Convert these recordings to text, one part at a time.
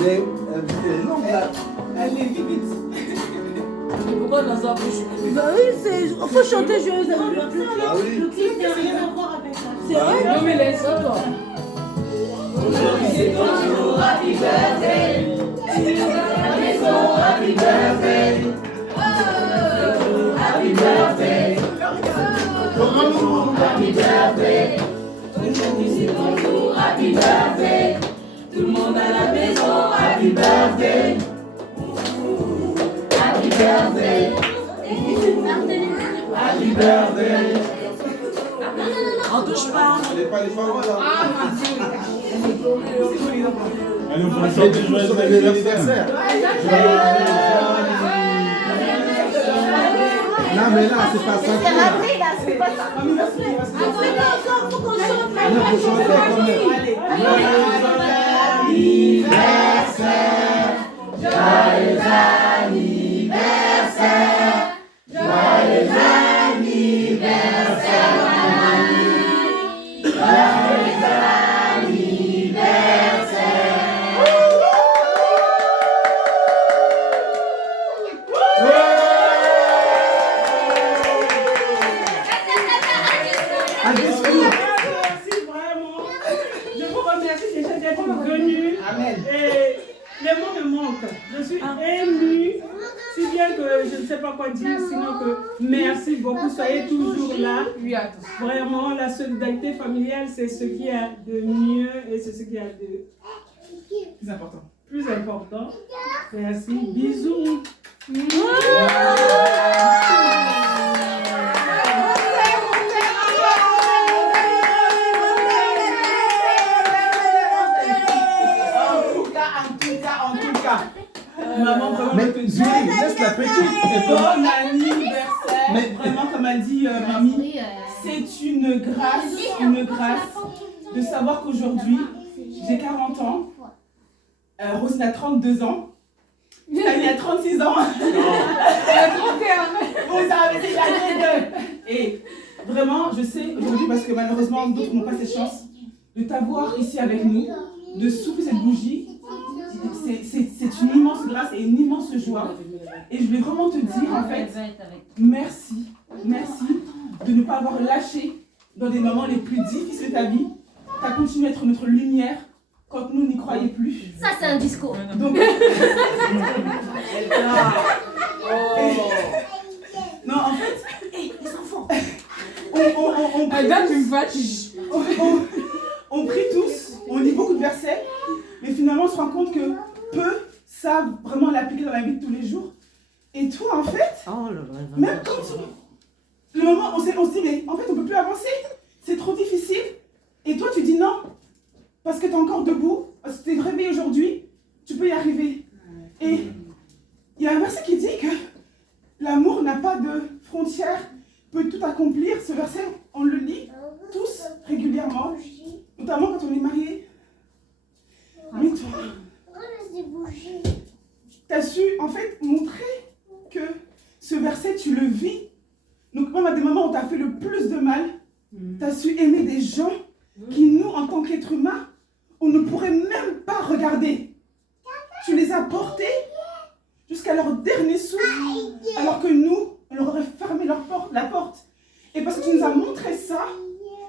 Mais elle est longue là. Elle est vite. Pourquoi dans sa bouche? Bah oui, il faut chanter joyeux anniversaire. Ah oui. Le clip n'a rien à voir avec ça. C'est vrai? Non mais laisse-toi toi. Aujourd'hui c'est ton jour, happy birthday. C'est à la maison, happy birthday. Happy birthday. Happy birthday. Aujourd'hui c'est ton jour, happy birthday. Tout le monde à la maison, happy birthday. Happy birthday. Happy birthday. On touche pas. Elle n'est pas les paroles là. Ah mon Dieu. Elle nous fait chanter joyeux anniversaire. Non mais là c'est pas ça. C'est raté là, c'est pas ça. Après, non, faut qu'on chante. Il faut chanter quand même. Anniversaire, joyeux anniversaire, joyeux anniversaire, joyeux Merci vraiment. Je vous remercie déjà d'être venu. Amen. Et les mots me manquent. Je suis émue. Si bien que je ne sais pas quoi dire, sinon que merci beaucoup. Soyez toujours là. Oui à tous. Vraiment, la solidarité familiale, c'est ce qu'il y a de mieux et c'est ce qu'il y a de Plus important. plus important. Merci. Bisous. En tout cas. Maman, vraiment, Mais je te dis, Julie, laisse la petite. Et bon toi anniversaire. Mais- Vraiment, comme a dit mamie, c'est une grâce de savoir qu'aujourd'hui, j'ai 40 ans. Rosine a 32 ans. Tani a 36 ans. Vous savez, c'est la deux. Et vraiment, je sais aujourd'hui, parce que malheureusement, d'autres n'ont pas cette chance, de t'avoir ici avec nous, de souffler cette bougie. C'est une immense grâce et une immense joie. Et je voulais vraiment te dire, en fait, merci de ne pas avoir lâché dans des moments les plus difficiles de ta vie. Tu as continué à être notre lumière quand nous n'y croyons plus. Ça, c'est un discours. Donc, non, en fait, Les enfants. on prie Elle donne tous, une voix. on prie tous, on lit beaucoup de versets, mais finalement on se rend compte que peu savent vraiment l'appliquer dans la vie de tous les jours. Et toi, en fait, Oh là là. même quand le moment, on se dit, mais en fait, on peut plus avancer, c'est trop difficile. Et toi, tu dis non, parce que tu es encore debout, parce que tu es réveillé aujourd'hui, tu peux y arriver. Et il y a un verset qui dit que l'amour n'a pas de frontières, peut tout accomplir. Ce verset, on le lit tous régulièrement, notamment quand on est marié. Mais toi, tu as su en fait montrer que ce verset, tu le vis. Donc même à des moments où tu as fait le plus de mal, tu as su aimer des gens qui, nous, en tant qu'êtres humains, on ne pourrait même pas regarder. Tu les as portés jusqu'à leur dernier souffle, alors que nous, on leur aurait fermé la porte. Et parce que tu nous as montré ça,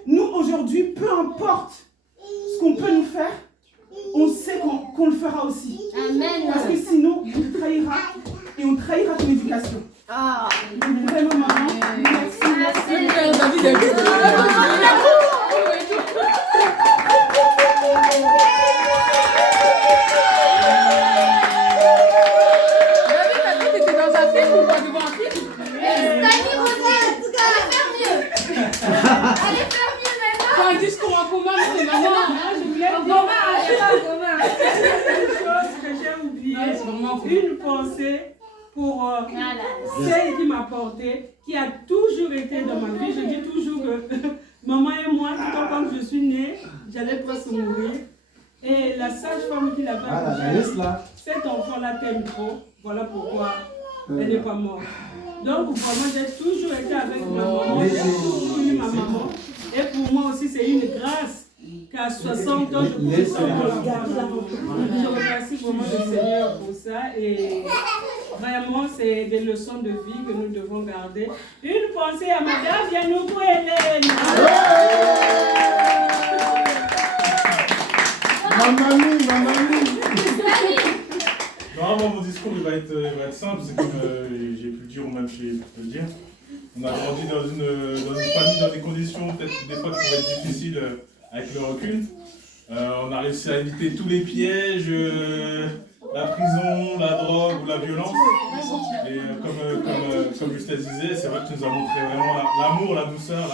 nous, aujourd'hui, peu importe ce qu'on peut nous faire, on sait qu'on le fera aussi. Amen. Parce que sinon, on te trahira et on trahira ton éducation. Ah. Donc vraiment, maman, merci. David est vite. David, t'étais dans un film ou pas devant un film? Tani Rosette, allez faire mieux maintenant. Fais un discours en commun, mais c'est maman. Je voulais dire une chose que j'ai oubliée. Ouais, c'est vraiment cool. Une pensée pour celle qui m'a portée, qui a toujours été dans ma vie. Je dis toujours que maman et moi, tout le temps quand je suis née, j'allais presque mourir. Et la sage-femme qui l'a fait Ah, la laisse là. cet enfant-là t'aime trop. Voilà pourquoi elle n'est pas morte. Donc vraiment, j'ai toujours été avec ma maman. J'ai toujours eu ma maman. Et pour moi aussi, c'est une grâce qu'à 60 ans, je puisse encore la voir. Je remercie vraiment le Seigneur pour ça. Et vraiment, c'est des leçons de vie que nous devons garder. Une pensée à Madame Yanoukou Hélène. Mamie. Normalement, mon discours il va être simple, c'est comme j'ai pu le dire ou même j'ai pu le dire. On a grandi dans une famille, dans des conditions peut-être des fois qui pouvaient être difficiles avec le recul. On a réussi à éviter tous les pièges, la prison, la drogue ou la violence. Et comme Justesse disait, c'est vrai que tu nous as montré vraiment l'amour, la douceur,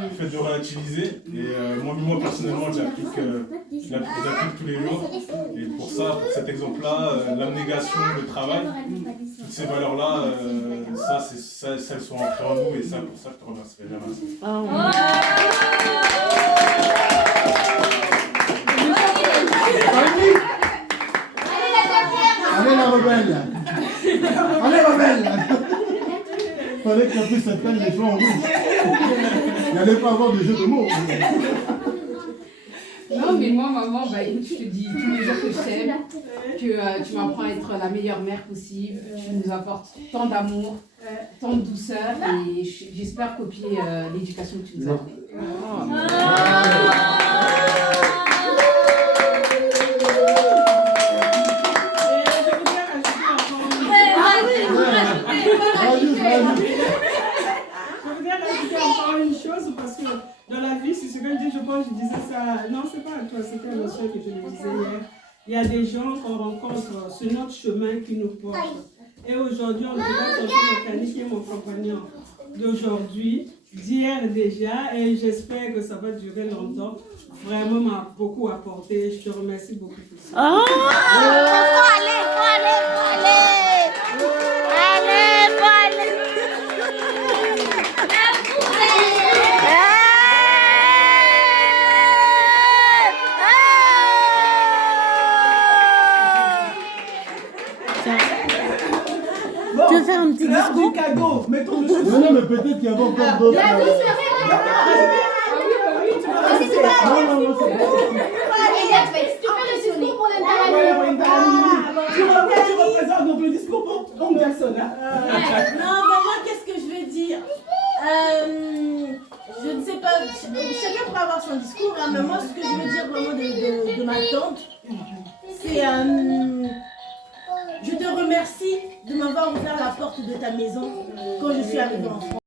le fait de relativiser. Et moi personnellement, je l'applique tous les jours. Et pour ça, pour cet exemple-là, l'abnégation, le travail, toutes ces valeurs-là, elles sont ancrées en nous. Et ça, pour ça, je te remercierai bien. Allez la rebelle. Allez rebelle. Fallait qu'elle puisse s'appelle les gens en rouge. Il n'allait pas avoir de jeu de mots. Non, mais moi, maman, bah, écoute, je te dis tous les jours que je t'aime, que tu m'apprends à être la meilleure mère possible. Tu nous apportes tant d'amour, tant de douceur, et j'espère copier l'éducation que tu nous as donnée. Dans la vie, c'est ce que je dis, je pense, je disais ça, non, c'est pas à toi, c'était à monsieur que je le disais hier. Il y a des gens qu'on rencontre sur notre chemin qui nous portent. Et aujourd'hui, on dirait que Matani qui est mon compagnon d'aujourd'hui, d'hier déjà, et j'espère que ça va durer longtemps. Vraiment m'a beaucoup apporté. Je te remercie beaucoup pour ça. Allez. Tu veux faire un petit discours? Du cadeau. Mettons le chaussure. Non, mais peut-être qu'il y avait encore d'autres. La vie, c'est tu représentes donc le discours pour Oncle Jackson. Non, mais moi, qu'est-ce que je vais dire? Je ne sais pas, chacun pourra avoir son discours, hein, mais moi, ce que je veux dire vraiment de ma tante, c'est je te remercie de m'avoir ouvert la porte de ta maison quand je suis arrivée en France.